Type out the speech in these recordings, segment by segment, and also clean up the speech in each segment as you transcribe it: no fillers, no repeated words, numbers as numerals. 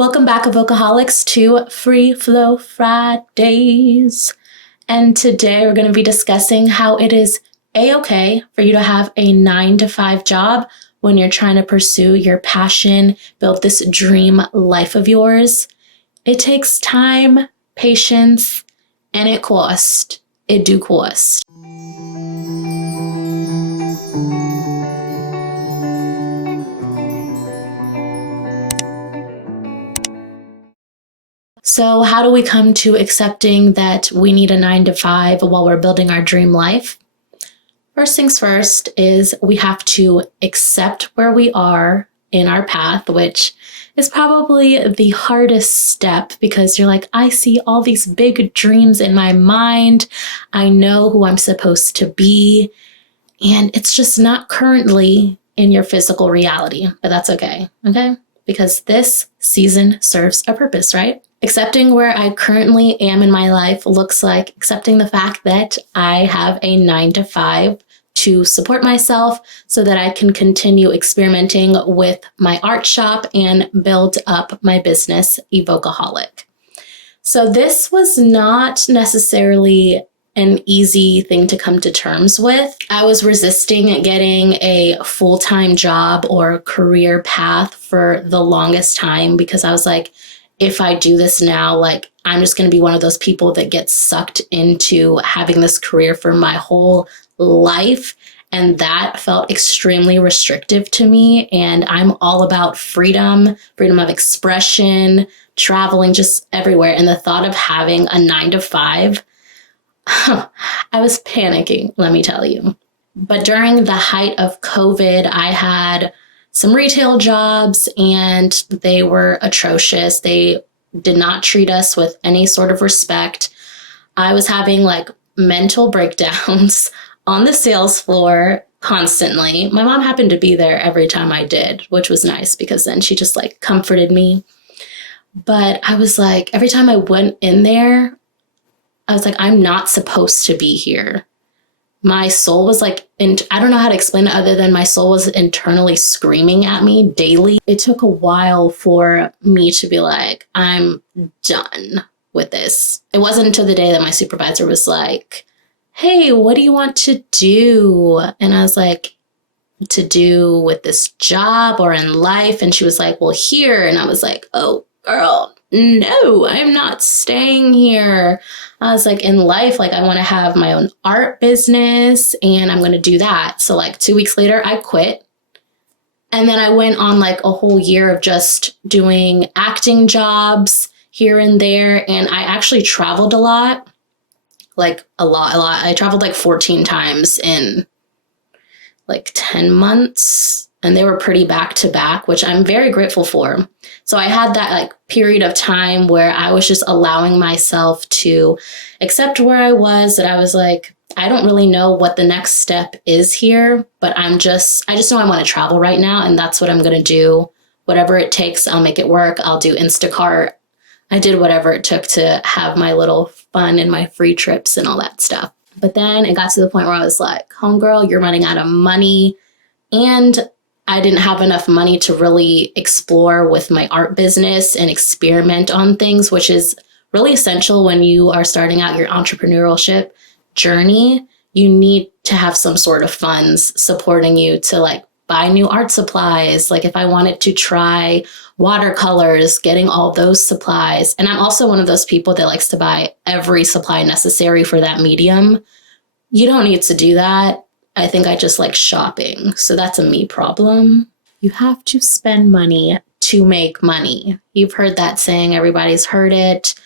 Welcome back, Avocaholics, to Free Flow Fridays. And today we're going to be discussing how it is a-okay for you to have a 9-to-5 job when you're trying to pursue your passion, build this dream life of yours. It takes time, patience, and it costs. It do cost. So how do we come to accepting that we need a 9-to-5 while we're building our dream life? First things first is we have to accept where we are in our path, which is probably the hardest step because you're like, I see all these big dreams in my mind. I know who I'm supposed to be, and it's just not currently in your physical reality, but that's okay, Because this season serves a purpose, right? Accepting where I currently am in my life looks like accepting the fact that I have a 9-to-5 to support myself so that I can continue experimenting with my art shop and build up my business, Evocaholic. So this was not necessarily an easy thing to come to terms with. I was resisting getting a full-time job or career path for the longest time because I was like, if I do this now, like I'm just going to be one of those people that gets sucked into having this career for my whole life. And that felt extremely restrictive to me. And I'm all about freedom of expression, traveling just everywhere. And the thought of having a 9-to-5, I was panicking, let me tell you. But during the height of COVID, I had some retail jobs and they were atrocious. They did not treat us with any sort of respect. I was having like mental breakdowns on the sales floor constantly. My mom happened to be there every time I did, which was nice because then she just like comforted me. But I was like, every time I went in there, I was like, I'm not supposed to be here. My soul was like, I don't know how to explain it other than my soul was internally screaming at me daily. It took a while for me to be like, I'm done with this. It wasn't until the day that my supervisor was like, hey, what do you want to do? And I was like, to do with this job or in life? And she was like, well, here. And I was like, oh, girl, no, I'm not staying here. I was like, in life, like I want to have my own art business and I'm going to do that. So like 2 weeks later, I quit. And then I went on like a whole year of just doing acting jobs here and there. And I actually traveled a lot, like a lot. I traveled like 14 times in like 10 months. And they were pretty back to back, which I'm very grateful for. So I had that like period of time where I was just allowing myself to accept where I was, that I was like, I don't really know what the next step is here, but I just know I want to travel right now. And that's what I'm going to do. Whatever it takes, I'll make it work. I'll do Instacart. I did whatever it took to have my little fun and my free trips and all that stuff. But then it got to the point where I was like, homegirl, you're running out of money. And I didn't have enough money to really explore with my art business and experiment on things, which is really essential when you are starting out your entrepreneurship journey. You need to have some sort of funds supporting you to like buy new art supplies. Like if I wanted to try watercolors, getting all those supplies. And I'm also one of those people that likes to buy every supply necessary for that medium. You don't need to do that. I think I just like shopping. So that's a me problem. You have to spend money to make money. You've heard that saying, everybody's heard it.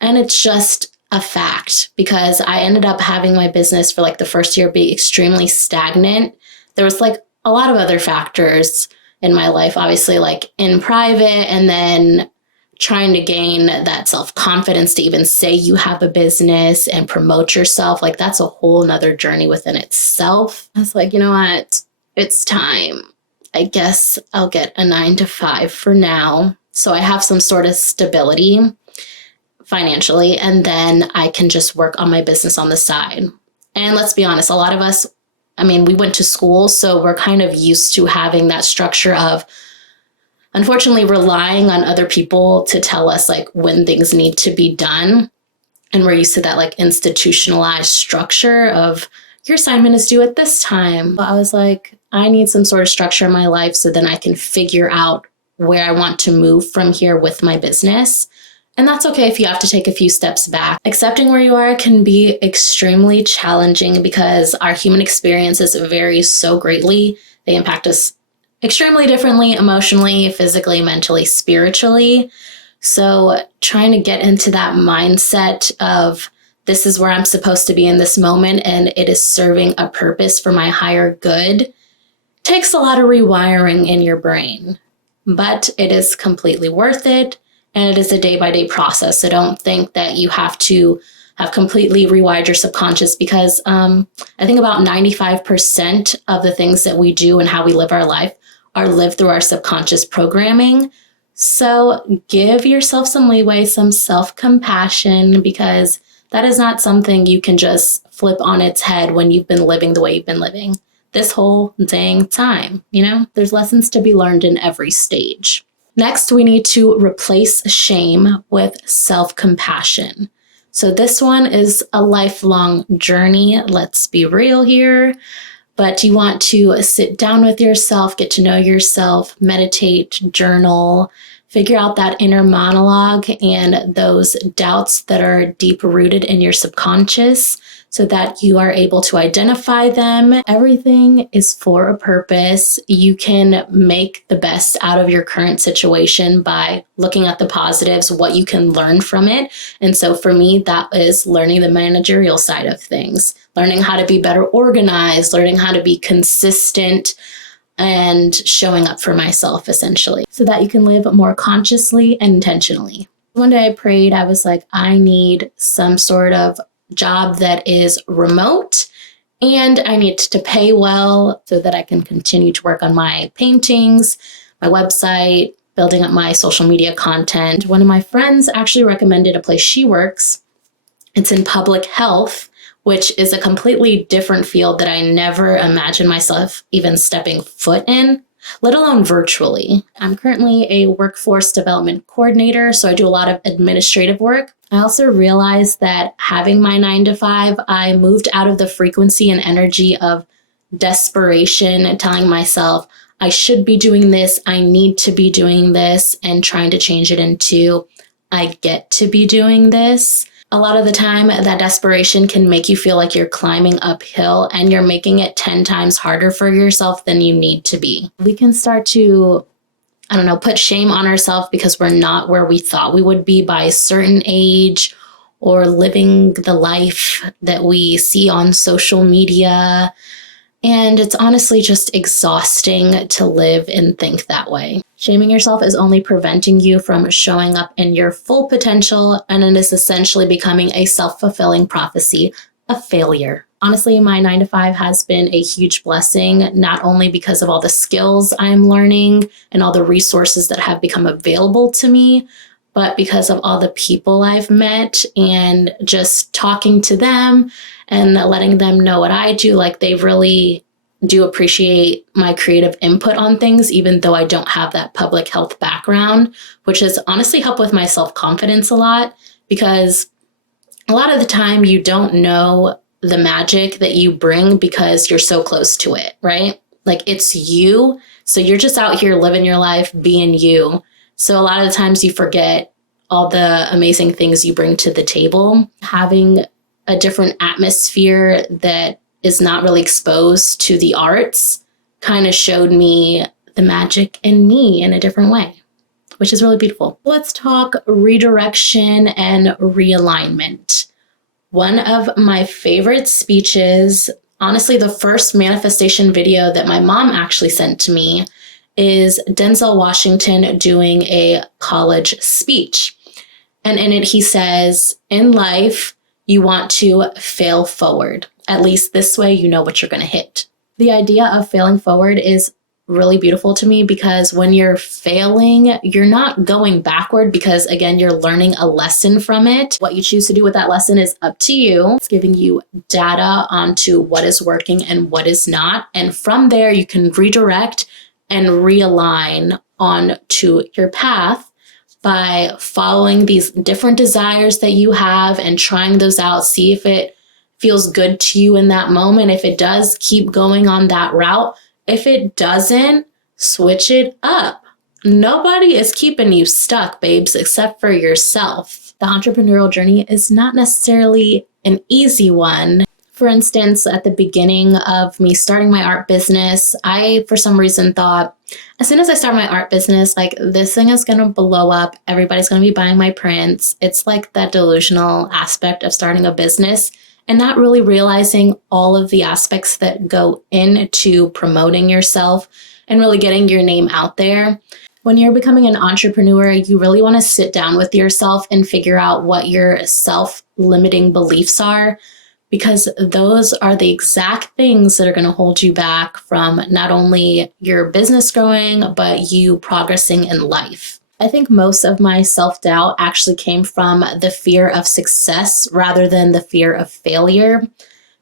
And it's just a fact because I ended up having my business for like the first year be extremely stagnant. There was like a lot of other factors in my life, obviously like in private, and then trying to gain that self-confidence to even say you have a business and promote yourself. Like that's a whole nother journey within itself. I was like, you know what? It's time. I guess I'll get a 9-to-5 for now. So I have some sort of stability financially, and then I can just work on my business on the side. And let's be honest, a lot of us, I mean, we went to school, so we're kind of used to having that structure of unfortunately relying on other people to tell us like when things need to be done. And we're used to that like institutionalized structure of your assignment is due at this time. But I was like, I need some sort of structure in my life so then I can figure out where I want to move from here with my business. And that's okay if you have to take a few steps back. Accepting where you are can be extremely challenging because our human experiences vary so greatly. They impact us extremely differently, emotionally, physically, mentally, spiritually. So trying to get into that mindset of this is where I'm supposed to be in this moment and it is serving a purpose for my higher good takes a lot of rewiring in your brain, but it is completely worth it. And it is a day-by-day process. So don't think that you have to have completely rewired your subconscious because I think about 95% of the things that we do and how we live our life are lived through our subconscious programming. So give yourself some leeway, some self-compassion, because that is not something you can just flip on its head when you've been living the way you've been living this whole dang time. There's lessons to be learned in every stage. Next, we need to replace shame with self-compassion. So this one is a lifelong journey. Let's be real here. But you want to sit down with yourself, get to know yourself, meditate, journal, figure out that inner monologue and those doubts that are deep rooted in your subconscious so that you are able to identify them. Everything is for a purpose. You can make the best out of your current situation by looking at the positives, what you can learn from it. And so for me, that is learning the managerial side of things, learning how to be better organized, learning how to be consistent, and showing up for myself, essentially, so that you can live more consciously and intentionally. One day I prayed, I was like, I need some sort of job that is remote and I need to pay well so that I can continue to work on my paintings, my website, building up my social media content. One of my friends actually recommended a place she works. It's in public health, which is a completely different field that I never imagined myself even stepping foot in, let alone virtually. I'm currently a workforce development coordinator, so I do a lot of administrative work. I also realized that having my 9-to-5, I moved out of the frequency and energy of desperation and telling myself, I should be doing this, I need to be doing this, and trying to change it into, I get to be doing this. A lot of the time, that desperation can make you feel like you're climbing uphill and you're making it 10 times harder for yourself than you need to be. We can start to, put shame on ourselves because we're not where we thought we would be by a certain age or living the life that we see on social media. And it's honestly just exhausting to live and think that way. Shaming yourself is only preventing you from showing up in your full potential, and it is essentially becoming a self-fulfilling prophecy of failure. Honestly, my 9-to-5 has been a huge blessing, not only because of all the skills I'm learning and all the resources that have become available to me, but because of all the people I've met and just talking to them and letting them know what I do. Like, they really do appreciate my creative input on things, even though I don't have that public health background, which has honestly helped with my self-confidence a lot, because a lot of the time you don't know the magic that you bring because you're so close to it, right? Like, it's you. So you're just out here living your life, being you. So a lot of the times you forget all the amazing things you bring to the table. Having a different atmosphere that is not really exposed to the arts kind of showed me the magic in me in a different way, which is really beautiful. Let's talk redirection and realignment. One of my favorite speeches, honestly, the first manifestation video that my mom actually sent to me, is Denzel Washington doing a college speech. And in it, he says, in life, you want to fail forward. At least this way, you know what you're going to hit. The idea of failing forward is really beautiful to me, because when you're failing, you're not going backward, because again, you're learning a lesson from it. What you choose to do with that lesson is up to you. It's giving you data onto what is working and what is not. And from there, you can redirect and realign on to your path by following these different desires that you have and trying those out. See if it feels good to you in that moment. If it does, keep going on that route. If it doesn't, switch it up. Nobody is keeping you stuck, babes, except for yourself. The entrepreneurial journey is not necessarily an easy one. For instance, at the beginning of me starting my art business, I, for some reason, thought as soon as I start my art business, like this thing is going to blow up. Everybody's going to be buying my prints. It's like that delusional aspect of starting a business and not really realizing all of the aspects that go into promoting yourself and really getting your name out there. When you're becoming an entrepreneur, you really want to sit down with yourself and figure out what your self-limiting beliefs are, because those are the exact things that are going to hold you back from not only your business growing, but you progressing in life. I think most of my self-doubt actually came from the fear of success rather than the fear of failure,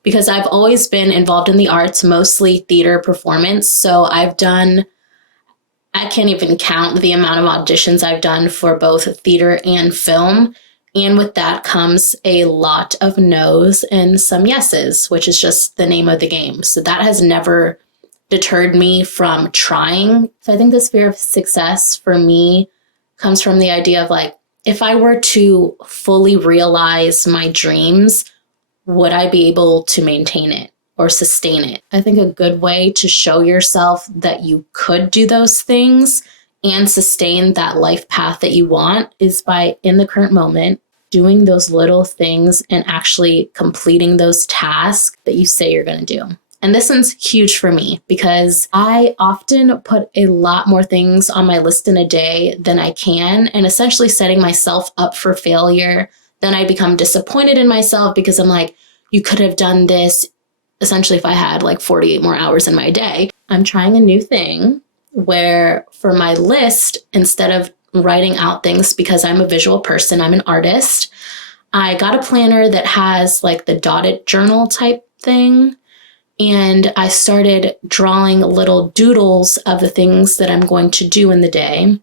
because I've always been involved in the arts, mostly theater performance. So I can't even count the amount of auditions I've done for both theater and film. And with that comes a lot of no's and some yeses, which is just the name of the game. So that has never deterred me from trying. So I think this fear of success for me comes from the idea of like, if I were to fully realize my dreams, would I be able to maintain it or sustain it? I think a good way to show yourself that you could do those things and sustain that life path that you want is by, in the current moment, doing those little things and actually completing those tasks that you say you're going to do. And this one's huge for me because I often put a lot more things on my list in a day than I can, and essentially setting myself up for failure. Then I become disappointed in myself because I'm like, you could have done this essentially if I had like 48 more hours in my day. I'm trying a new thing where for my list, instead of writing out things, because I'm a visual person, I'm an artist, I got a planner that has like the dotted journal type thing. And I started drawing little doodles of the things that I'm going to do in the day.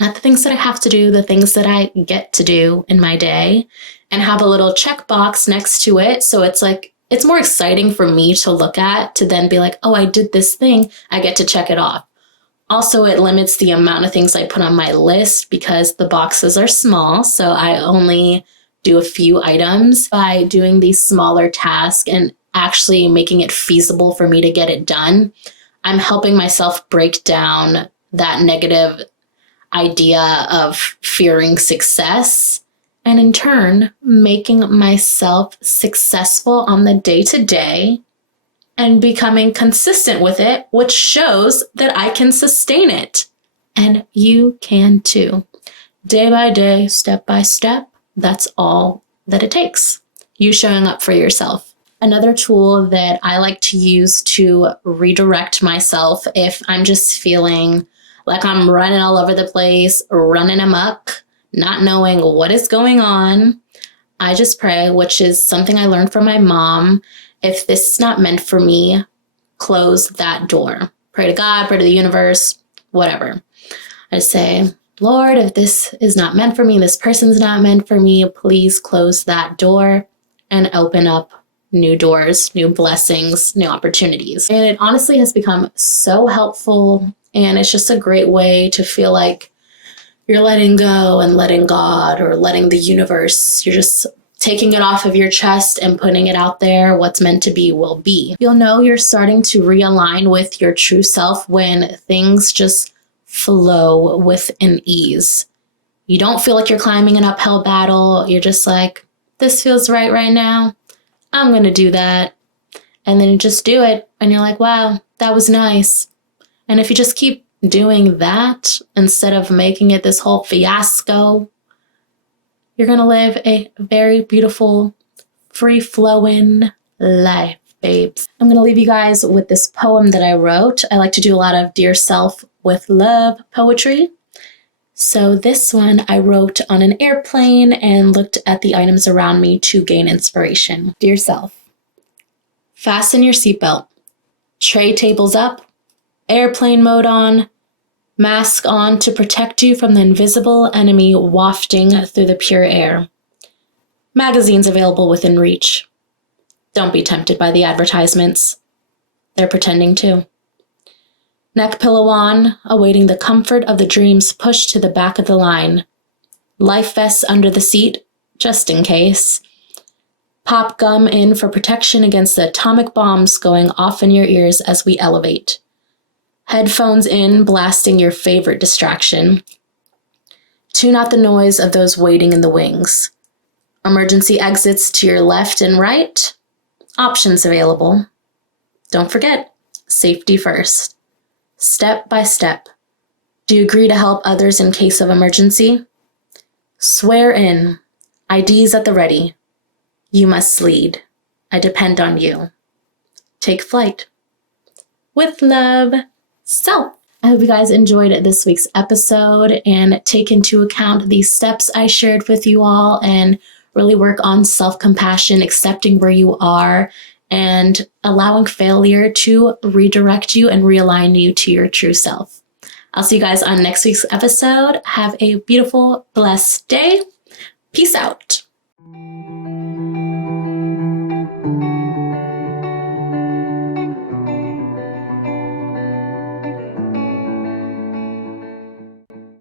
Not the things that I have to do, the things that I get to do in my day, and have a little checkbox next to it. So it's like, it's more exciting for me to look at, to then be like, oh, I did this thing. I get to check it off. Also, it limits the amount of things I put on my list because the boxes are small. So I only do a few items. By doing these smaller tasks and actually making it feasible for me to get it done, I'm helping myself break down that negative idea of fearing success, and in turn, making myself successful on the day-to-day and becoming consistent with it, which shows that I can sustain it. And you can too. Day by day, step by step, that's all that it takes. You showing up for yourself. Another tool that I like to use to redirect myself if I'm just feeling like I'm running all over the place, running amok, not knowing what is going on, I just pray, which is something I learned from my mom. If this is not meant for me, close that door. Pray to God, pray to the universe, whatever. I just say, Lord, if this is not meant for me, this person's not meant for me, please close that door and open up new doors, new blessings, new opportunities. And it honestly has become so helpful. And it's just a great way to feel like you're letting go and letting God or letting the universe. You're just taking it off of your chest and putting it out there. What's meant to be will be. You'll know you're starting to realign with your true self when things just flow with an ease. You don't feel like you're climbing an uphill battle. You're just like, this feels right now. I'm going to do that. And then you just do it. And you're like, wow, that was nice. And if you just keep doing that instead of making it this whole fiasco, you're going to live a very beautiful, free-flowing life, babes. I'm going to leave you guys with this poem that I wrote. I like to do a lot of Dear Self with Love poetry. So this one I wrote on an airplane and looked at the items around me to gain inspiration. Dear Self, fasten your seatbelt, tray tables up, airplane mode on, Mask on to protect you from the invisible enemy wafting through the pure air. Magazines available within reach. Don't be tempted by the advertisements. They're pretending to. Neck pillow on, awaiting the comfort of the dreams pushed to the back of the line. Life vests under the seat, just in case. Pop gum in for protection against the atomic bombs going off in your ears as we elevate. Headphones in, blasting your favorite distraction. Tune out the noise of those waiting in the wings. Emergency exits to your left and right. Options available. Don't forget, safety first. Step by step. Do you agree to help others in case of emergency? Swear in. IDs at the ready. You must lead. I depend on you. Take flight. With love, Self. I hope you guys enjoyed this week's episode and take into account these steps I shared with you all and really work on self-compassion, accepting where you are, and allowing failure to redirect you and realign you to your true self. I'll see you guys on next week's episode. Have a beautiful, blessed day. Peace out.